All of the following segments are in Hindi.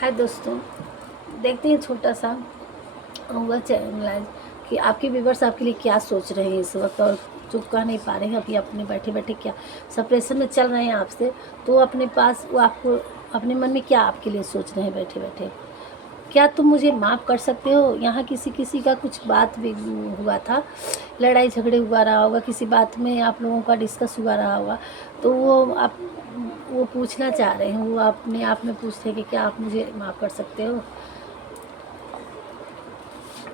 हाय दोस्तों, देखते हैं छोटा सा होगा चैनल कि आपके व्यूवर्स आपके लिए क्या सोच रहे हैं इस वक्त, और जो कह नहीं पा रहे हैं अभी अपने बैठे बैठे क्या सप्रेशन में चल रहे हैं आपसे, तो अपने पास वो आपको अपने मन में क्या आपके लिए सोच रहे हैं बैठे बैठे। क्या तुम मुझे माफ़ कर सकते हो? यहाँ किसी किसी का कुछ बात भी हुआ था, लड़ाई झगड़े हुआ रहा होगा, किसी बात में आप लोगों का डिस्कस हुआ रहा होगा, तो वो पूछना चाह रहे हैं, वो अपने आप में पूछते हैं कि क्या आप मुझे माफ़ कर सकते हो,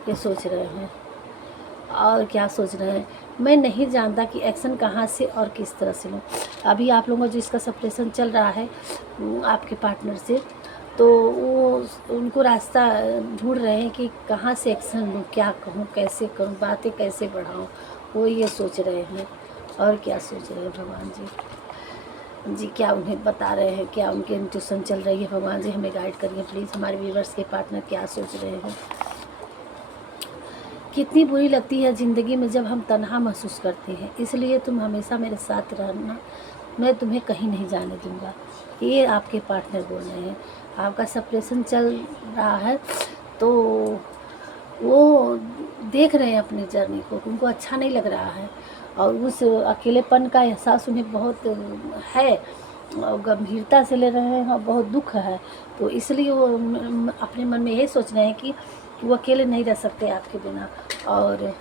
ये सोच रहे हैं। और क्या सोच रहे हैं मैं नहीं जानता कि एक्शन कहाँ से और किस तरह से लूँ। अभी आप लोगों का जो इसका सेपरेशन चल रहा है आपके पार्टनर से, तो वो उनको रास्ता ढूंढ रहे हैं कि कहाँ से एक्शन लूँ, क्या कहूँ, कैसे करूँ, बातें कैसे बढ़ाऊँ, वो ये सोच रहे हैं। और क्या सोच रहे हैं भगवान जी, क्या उन्हें बता रहे हैं, क्या उनके इंट्यूशन चल रही है। भगवान जी हमें गाइड करिए प्लीज़, हमारे व्यूवर्स के पार्टनर क्या सोच रहे हैं। कितनी बुरी लगती है ज़िंदगी में जब हम तन्हा महसूस करते हैं, इसलिए तुम हमेशा मेरे साथ रहना, मैं तुम्हें कहीं नहीं जाने दूंगा। ये आपके पार्टनर बोल रहे हैं। आपका सेपरेशन चल रहा है, तो वो देख रहे हैं अपनी जर्नी को, उनको अच्छा नहीं लग रहा है और उस अकेलेपन का एहसास उन्हें बहुत है और गंभीरता से ले रहे हैं और बहुत दुख है। तो इसलिए वो अपने मन में यही सोच रहे हैं कि वो अकेले नहीं रह सकते आपके बिना, और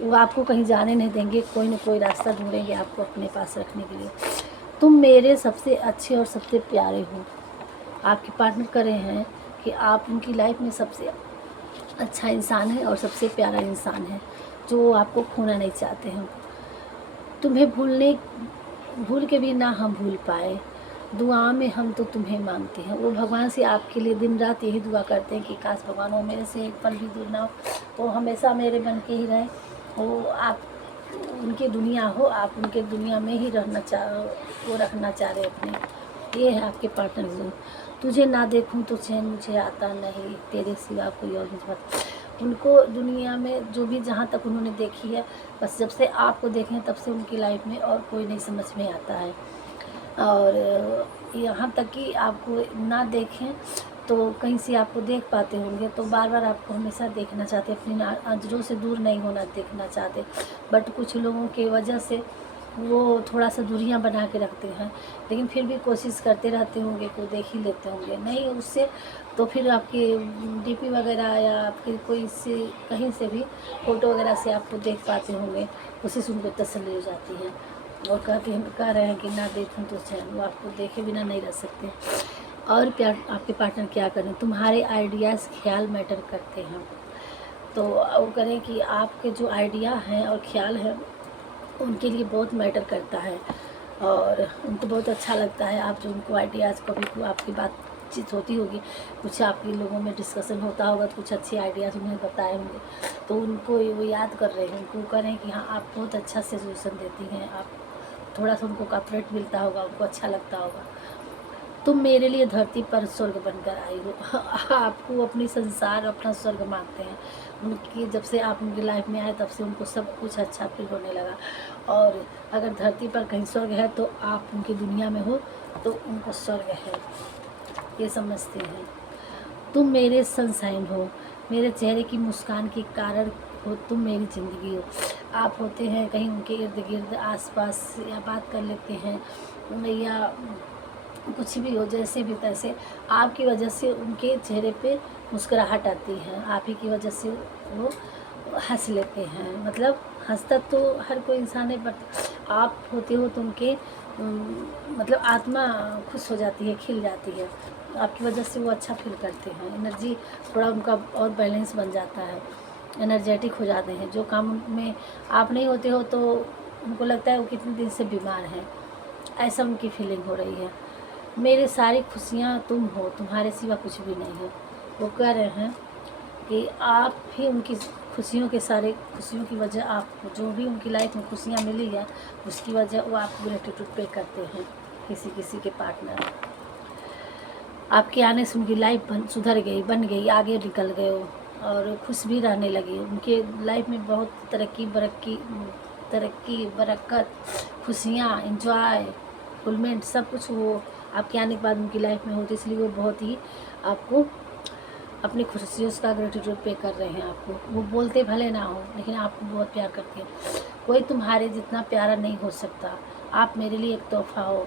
वो आपको कहीं जाने नहीं देंगे, कोई ना कोई रास्ता ढूंढेंगे आपको अपने पास रखने के लिए। तुम मेरे सबसे अच्छे और सबसे प्यारे हो। आपके पार्टनर कर रहे हैं कि आप उनकी लाइफ में सबसे अच्छा इंसान है और सबसे प्यारा इंसान है, जो आपको खोना नहीं चाहते हैं। तुम्हें भूल के भी ना हम भूल पाए, दुआ में हम तो तुम्हें मांगते हैं। वो भगवान से आपके लिए दिन रात यही दुआ करते हैं कि काश भगवान वो मेरे से एक पल भी दूर ना हो, तो हमेशा मेरे बन के ही रहे। वो आप उनकी दुनिया हो, आप उनके दुनिया में ही रहना वो रखना चाह रहे अपने। ये है आपके पार्टनर जो, तुझे ना देखूं तो चैन मुझे आता नहीं, तेरे सिवा कोई और मुझे पता। उनको दुनिया में जो भी जहाँ तक उन्होंने देखी है, बस जब से आपको देखें तब से उनकी लाइफ में और कोई नहीं समझ में आता है। और यहाँ तक कि आपको ना देखें तो कहीं से आपको देख पाते होंगे, तो बार बार आपको हमेशा देखना चाहते, अपनी नज़रों से दूर नहीं होना देखना चाहते। बट कुछ लोगों की वजह से वो थोड़ा सा दूरियां बना के रखते हैं, लेकिन फिर भी कोशिश करते रहते होंगे, को देख ही लेते होंगे। नहीं उससे तो फिर आपके डीपी वगैरह या आपके कोई से कहीं से भी फ़ोटो वगैरह से आपको देख पाते होंगे, उसी से उनको तसल्ली हो जाती है और कह रहे हैं कि ना देखूं तो चैन, वो आपको देखे बिना नहीं रह सकते। और प्यार आपके पार्टनर क्या करें, तुम्हारे आइडियाज़ ख्याल मैटर करते हैं। तो वो करें कि आपके जो आइडिया हैं और ख्याल हैं उनके लिए बहुत मैटर करता है, और उनको बहुत अच्छा लगता है आप जो उनको आइडियाज़, कभी को आपकी बातचीत होती होगी, कुछ आपके लोगों में डिस्कशन होता होगा, तो कुछ अच्छे आइडियाज़ उन्हें बताए होंगे, तो उनको वो याद कर रहे हैं, उनको करें कि हाँ आप बहुत अच्छा सजेशन देती हैं, आप थोड़ा सा उनको कॉपरेट मिलता होगा, उनको अच्छा लगता होगा। तुम मेरे लिए धरती पर स्वर्ग बनकर आई हो। आपको अपनी संसार अपना स्वर्ग मानते हैं। उनकी जब से आप उनकी लाइफ में आए तब से उनको सब कुछ अच्छा फील होने लगा, और अगर धरती पर कहीं स्वर्ग है तो आप उनकी दुनिया में हो, तो उनको स्वर्ग है, ये समझते हैं। तुम मेरे सनशाइन हो, मेरे चेहरे की मुस्कान के कारण हो, तुम मेरी ज़िंदगी हो। आप होते हैं कहीं उनके इर्द गिर्द आस पास, या बात कर लेते हैं, या कुछ भी हो, जैसे भी तैसे आपकी वजह से उनके चेहरे पे मुस्कुराहट आती है, आप ही की वजह से वो हंस लेते हैं। मतलब हंसता तो हर कोई इंसान है, बट आप होते हो तो उनके मतलब आत्मा खुश हो जाती है, खिल जाती है, आपकी वजह से वो अच्छा फील करते हैं। एनर्जी थोड़ा उनका और बैलेंस बन जाता है, एनर्जेटिक हो जाते हैं। जो काम में आप नहीं होते हो तो उनको लगता है वो कितने दिन से बीमार हैं, ऐसा उनकी फीलिंग हो रही है। मेरी सारी खुशियाँ तुम हो, तुम्हारे सिवा कुछ भी नहीं है। वो कह रहे हैं कि आप ही उनकी खुशियों की वजह, आप जो भी उनकी लाइफ में खुशियाँ मिली है उसकी वजह वो आपको ग्रेटिट्यूड पे करते हैं। किसी किसी के पार्टनर आपके आने से उनकी लाइफ सुधर गई, बन गई, आगे निकल गए हो और खुश भी रहने लगे। उनके लाइफ में बहुत तरक्की, बरकत, खुशियाँ, इंजॉय, फुलमेंट सब कुछ वो आपके आने के बाद उनकी लाइफ में हो, तो इसलिए वो बहुत ही आपको अपनी खुशियों का ग्रेटिट्यूड पे कर रहे हैं आपको। वो बोलते भले ना हो, लेकिन आपको बहुत प्यार करते हैं। कोई तुम्हारे जितना प्यारा नहीं हो सकता। आप मेरे लिए एक तोहफ़ा हो।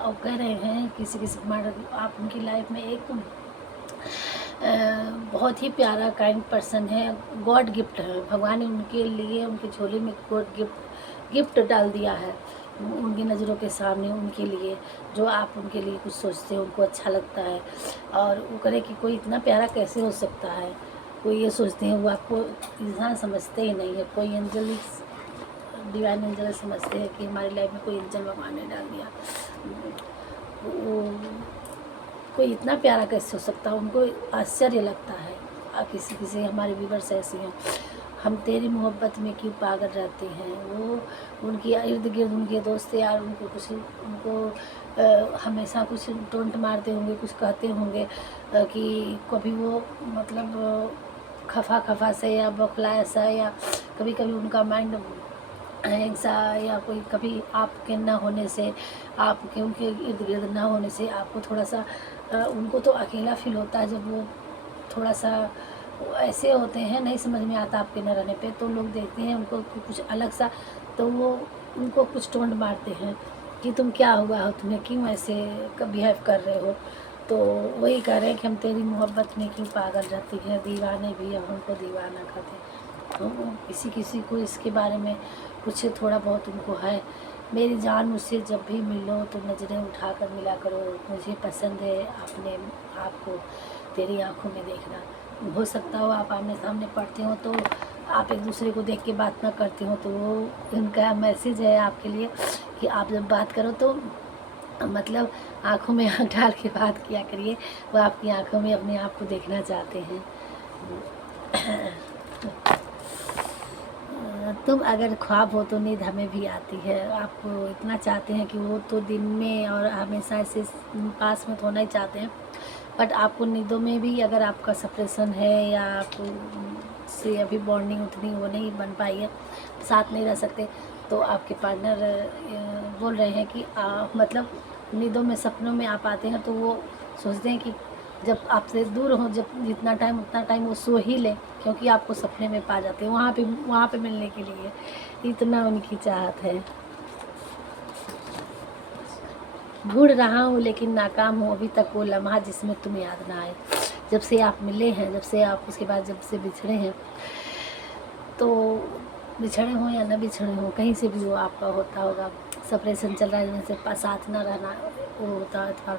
और कह रहे हैं किसी किसी मार्डर, आप उनकी लाइफ में एक बहुत ही प्यारा काइंड पर्सन है, गॉड गिफ्ट है। भगवान ने उनके लिए उनके झोले में गॉड गिफ्ट डाल दिया है उनकी नज़रों के सामने, उनके लिए जो आप उनके लिए कुछ सोचते हैं उनको अच्छा लगता है। और वो करे कि कोई इतना प्यारा कैसे हो सकता है, कोई ये सोचते हैं, वो आपको इंसान समझते ही नहीं है। कोई एंजल, डिवाइन एंजल समझते हैं कि हमारी लाइफ में कोई एंजल भगवान ने डाल दिया। वो कोई इतना प्यारा कैसे हो सकता है, उनको आश्चर्य लगता है। किसी किसी हमारे व्यूवर्स ऐसे हैं, हम तेरी मोहब्बत में क्यों पागल रहते हैं। वो उनके इर्द गिर्द उनके दोस्त यार उनको कुछ हमेशा कुछ टोंट मारते होंगे, कुछ कहते होंगे कि कभी वो मतलब खफा से या बौखलाया सा, या कभी कभी उनका माइंड ऐसा, या कोई कभी आपके ना होने से, आपके उनके इर्द गिर्द ना होने से आपको थोड़ा सा उनको तो अकेला फील होता है। जब वो थोड़ा सा ऐसे होते हैं, नहीं समझ में आता आपके न रहने पे, तो लोग देखते हैं उनको कुछ अलग सा, तो वो उनको कुछ टोंट मारते हैं कि तुम क्या हुआ हो, तुम्हें क्यों ऐसे बिहेव कर रहे हो। तो वही कह रहे हैं कि हम तेरी मोहब्बत में क्यों पागल रहती हैं, दीवाने भी अब हमको दीवाना कहते हैं। तो किसी किसी को इसके बारे में कुछ थोड़ा बहुत उनको है। मेरी जान, मुझसे जब भी मिलो तो नज़रें उठाकर मिला करो, मुझे पसंद है अपने आप को तेरी आंखों में देखना। हो सकता हो आप आमने सामने पढ़ते हो तो आप एक दूसरे को देख के बात ना करते हो, तो वो उनका मैसेज है आपके लिए कि आप जब बात करो तो मतलब आँखों में आँख डाल के बात किया करिए। वो आपकी आँखों में अपने आप को देखना चाहते हैं। तुम अगर ख्वाब हो तो नींद हमें भी आती है। आपको इतना चाहते हैं कि वो तो दिन में और हमेशा ऐसे पास में तो होना ही चाहते हैं, बट आपको नींदों में भी अगर आपका सप्रेशन है या आपको से अभी बॉन्डिंग उतनी वो नहीं बन पाई है, साथ नहीं रह सकते, तो आपके पार्टनर बोल रहे हैं कि मतलब नींदों में सपनों में आप आते हैं तो वो सोचते हैं कि जब आपसे दूर हो, जब जितना टाइम उतना टाइम वो सो ही ले, क्योंकि आपको सपने में पा जाते हैं वहाँ पे मिलने के लिए। इतना उनकी चाहत है। ढूंढ रहा हूँ लेकिन नाकाम हूँ अभी तक वो लम्हा जिसमें तुम याद ना आए। जब से आप मिले हैं, जब से आप उसके बाद जब से बिछड़े हैं, तो बिछड़े हों या न बिछड़े हों, कहीं से भी वो आपका होता होगा, सेपरेशन चल रहा है, जैसे साथ ना रहना वो होता था,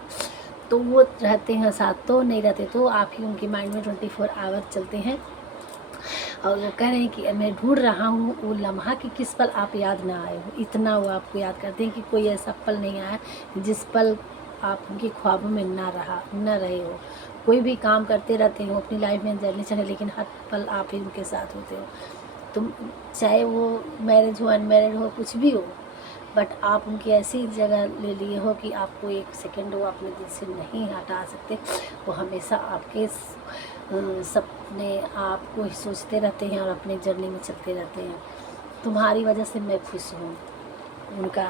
तो वो रहते हैं साथ, तो नहीं रहते तो आप ही उनके माइंड में 24 आवर चलते हैं। और वो कह रहे हैं कि मैं ढूंढ रहा हूँ वो लम्हा कि किस पल आप याद ना आए हो। इतना वो आपको याद करते हैं कि कोई ऐसा पल नहीं आया जिस पल आप उनके ख्वाबों में ना रहे हो। कोई भी काम करते रहते हो अपनी लाइफ में जर्नी चले, लेकिन हर पल आप ही उनके साथ होते हो। तुम चाहे वो मैरिज हो, अनमैरिड हो, कुछ भी हो, बट आप उनकी ऐसी जगह ले लिए हो कि आपको एक सेकंड वो अपने दिल से नहीं हटा सकते। वो हमेशा आपके सपने आपको ही सोचते रहते हैं और अपने जर्नी में चलते रहते हैं। तुम्हारी वजह से मैं खुश हूँ, उनका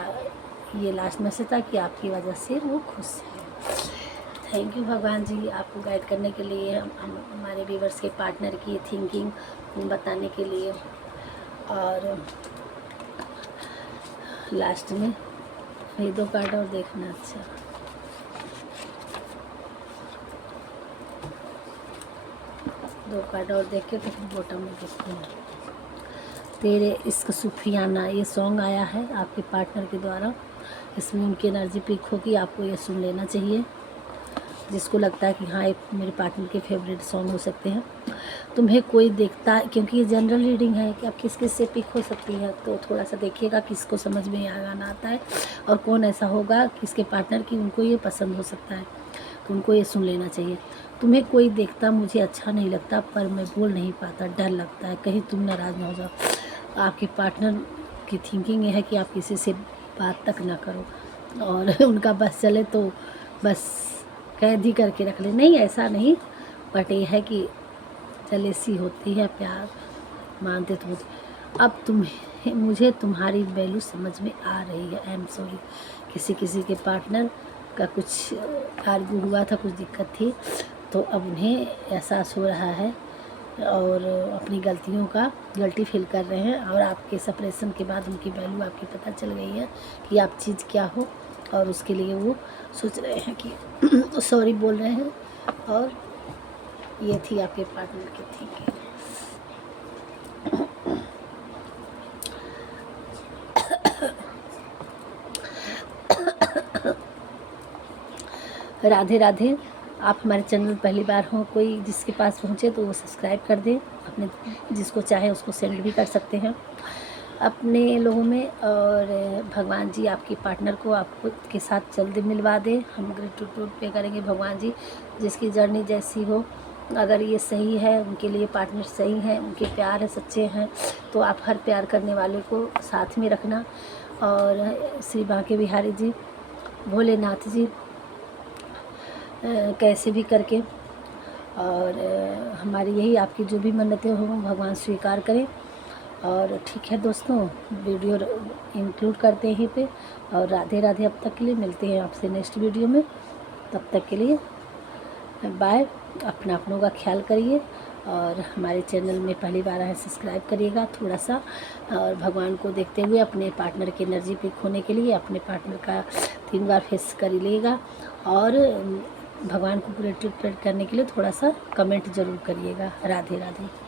ये लास्ट मैसेज था कि आपकी वजह से वो खुश है। थैंक यू भगवान जी, आपको गाइड करने के लिए, हमारे व्यूवर्स के पार्टनर की थिंकिंग बताने के लिए। और लास्ट में ये 2 कार्ड और देखना। अच्छा, दो कार्ड और देख के तो फिर बॉटम में देखते हैं। तेरे इश्क सूफियाना, ये सॉन्ग आया है आपके पार्टनर के द्वारा। इसमें उनकी एनर्जी पिक होगी, आपको ये सुन लेना चाहिए। जिसको लगता है कि हाँ ये मेरे पार्टनर के फेवरेट सॉन्ग हो सकते हैं। तुम्हें कोई देखता है, क्योंकि ये जनरल रीडिंग है कि आप किस किस से पिक हो सकती है, तो थोड़ा सा देखिएगा किसको समझ में गाना आता है और कौन ऐसा होगा किसके पार्टनर की उनको ये पसंद हो सकता है, तो उनको ये सुन लेना चाहिए। तुम्हें कोई देखता मुझे अच्छा नहीं लगता, पर मैं बोल नहीं पाता, डर लगता है कहीं तुम नाराज़ ना हो जाओ। आपके पार्टनर की थिंकिंग ये है कि आप किसी से बात तक ना करो और उनका बस चले तो बस कैद ही करके रख ले। नहीं, ऐसा नहीं, बट ये है कि जलेसी होती है, प्यार मानते तो होते। अब मुझे तुम्हारी वैल्यू समझ में आ रही है। I am sorry. किसी किसी के पार्टनर का कुछ आर्गू हुआ था, कुछ दिक्कत थी, तो अब उन्हें एहसास हो रहा है और अपनी गलतियों का गिल्टी फील कर रहे हैं। और आपके सेपरेशन के बाद उनकी वैल्यू आपकी पता चल गई है कि आप चीज़ क्या हो, और उसके लिए वो सोच रहे हैं कि सॉरी बोल रहे हैं। और ये थी आपके पार्टनर की थिंकिंग। राधे राधे। आप हमारे चैनल पहली बार हो, कोई जिसके पास पहुँचे तो वो सब्सक्राइब कर दें, अपने जिसको चाहे उसको सेंड भी कर सकते हैं अपने लोगों में। और भगवान जी आपकी पार्टनर को आपको के साथ जल्दी मिलवा दें। हम ग्रेटिट्यूड पे करेंगे भगवान जी, जिसकी जर्नी जैसी हो, अगर ये सही है, उनके लिए पार्टनर सही है, उनके प्यार है, सच्चे हैं, तो आप हर प्यार करने वाले को साथ में रखना। और श्री बांके बिहारी जी, भोलेनाथ जी, कैसे भी करके, और हमारी यही आपकी जो भी मन्नतें हों भगवान स्वीकार करें। और ठीक है दोस्तों, वीडियो इंक्लूड करते हैं यहीं पे। और राधे राधे। अब तक के लिए मिलते हैं आपसे नेक्स्ट वीडियो में, तब तक के लिए बाय। अपनों का ख्याल करिए, और हमारे चैनल में पहली बार आए सब्सक्राइब करिएगा थोड़ा सा। और भगवान को देखते हुए अपने पार्टनर की एनर्जी पिक होने के लिए अपने पार्टनर का 3 बार फेस कर लीजिएगा। और भगवान को ग्रेटिट्यूड करने के लिए थोड़ा सा कमेंट ज़रूर करिएगा। राधे राधे।